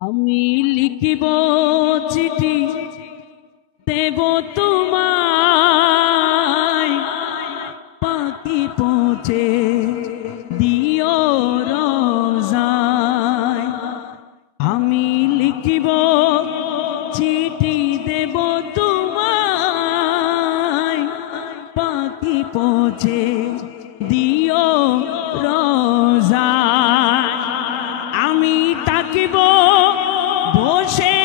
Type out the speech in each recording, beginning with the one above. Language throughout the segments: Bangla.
আমি লিখিব চিঠি দেব তোমায়, পাখি পৌঁছে দিও রোজায়। আমি লিখিব চিঠি দেব তোমায়, পাখি পৌঁছে দিও রোজায়। আমি তাকিব বসে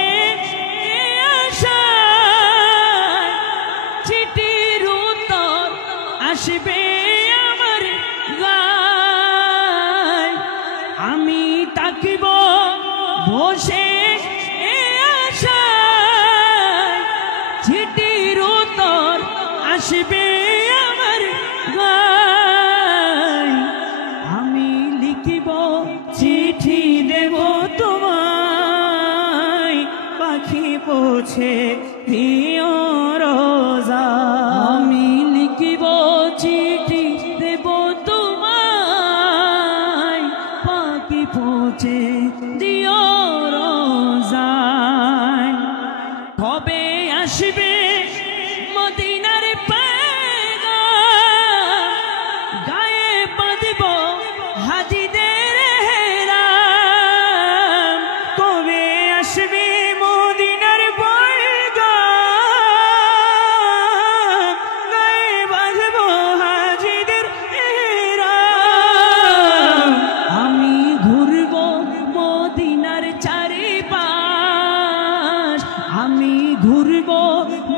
আশায়, চিঠির উত্তর আসবে আমার গায়। আমি তাকিব বসে আশায়, চিঠির উত্তর আসবে আমার গায়। আমি লিখিব চিঠি দেব তোমায়, পাখি পৌঁছে দিও রোজায়। আমি লিখিব চিঠি দেব তোমায়, পাখি পৌঁছে দিও রোজায়। কবে আসবে মদিনার পয়গাম, গায়ে বাঁধব হাজিদের হেরাম। কবে আসবে মদিনার পয়গাম, গায়ে বাঁধব হাজিদের হেরাম। আমি ঘুরব মদিনার চারিপাশ, আমি ঘুরব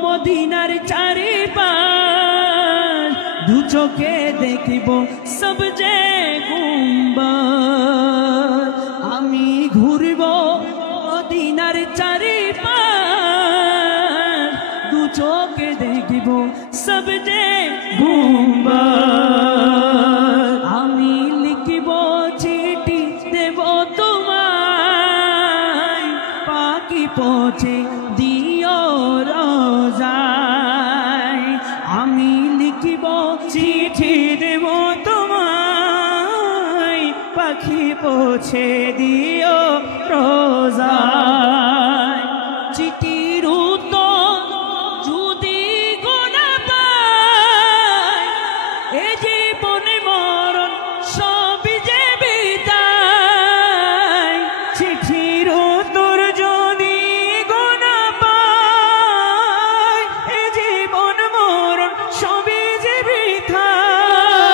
মদিনার চারিপাশ। দু চোখে দেখিব সবজে গুম্বদ। আমি ঘুরব মদিনার চারিপাশ, দু চোখে দেখিব সবজে গুম্বদ। আমি লিখিব চিঠি দেব তোমায়, পাখি পৌঁছে দিও রোজায়। আমি লিখিব চিঠি দেব তোমায়, পাখি পৌঁছে দিও রোজায়। চিঠির উত্তর যদি গোনা পায়, এ জীবনে মরণ সবই যে বিদায়। চিঠির উত্তর যদি গোনা পায়, এ জীবন মরণ সবই যে বৃথায়।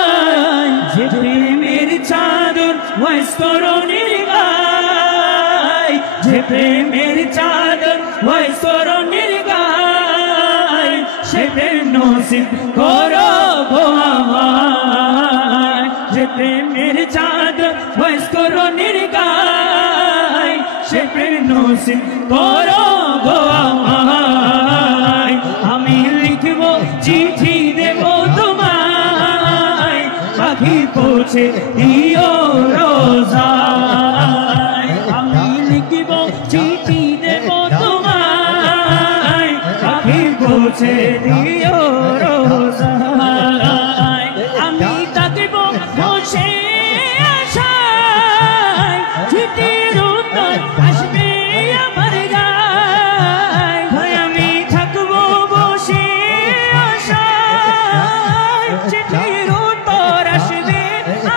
যে প্রেমের চাদর ওয়াস্তরণের গায়, যে প্রেমের চাদর ওয়াস্তরণের গায়, সে প্রেম নসিব করো গো আমায়। যে প্রেমের চাদর ওয়াস্তরণের গায়, সে প্রেম নসিব করো গো আমায়। আমি লিখব চিঠি দেব তোমায়, পাখি পৌঁছে দিও রোজায়। আমি লিখব চিঠি দেব তোমায়, পাখি পৌঁছে দিও রোজায়। আমি তাকিব বসে আশায়, চিঠির উত্তর আসবে আমার গায়। আমি থাকব বসে আশায়, চিঠির উত্তর আসবে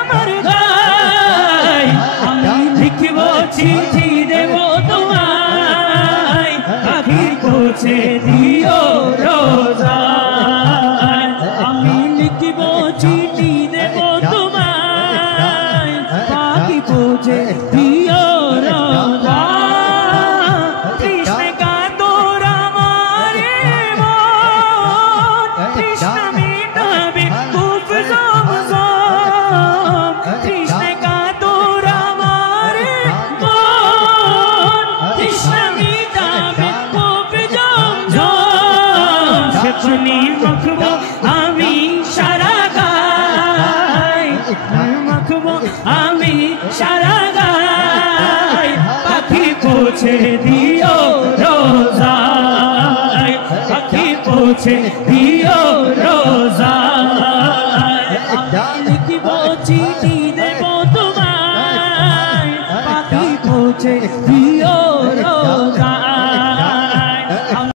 আমার গায়। আমি লিখব চিঠি দেব তোমায়, পাখি পৌঁছে দিও রোজায়। আমি লিখব চিঠি দেব তোমায়, পাখি পৌঁছে দিও রোজায়। কৃষ্ণ কাতর আমার মন, কৃষ্ণ মিটাবে কূপ জমজম। কৃষ্ণ কাতর আমার মন, কৃষ্ণ মিটাবে কূপ জমজম। সে পানি মাখব আমি সারা গায়, মাখব আমি সারা গায়। পাখি পৌঁছে দিও রোজায়, পাখি পৌঁছে দিও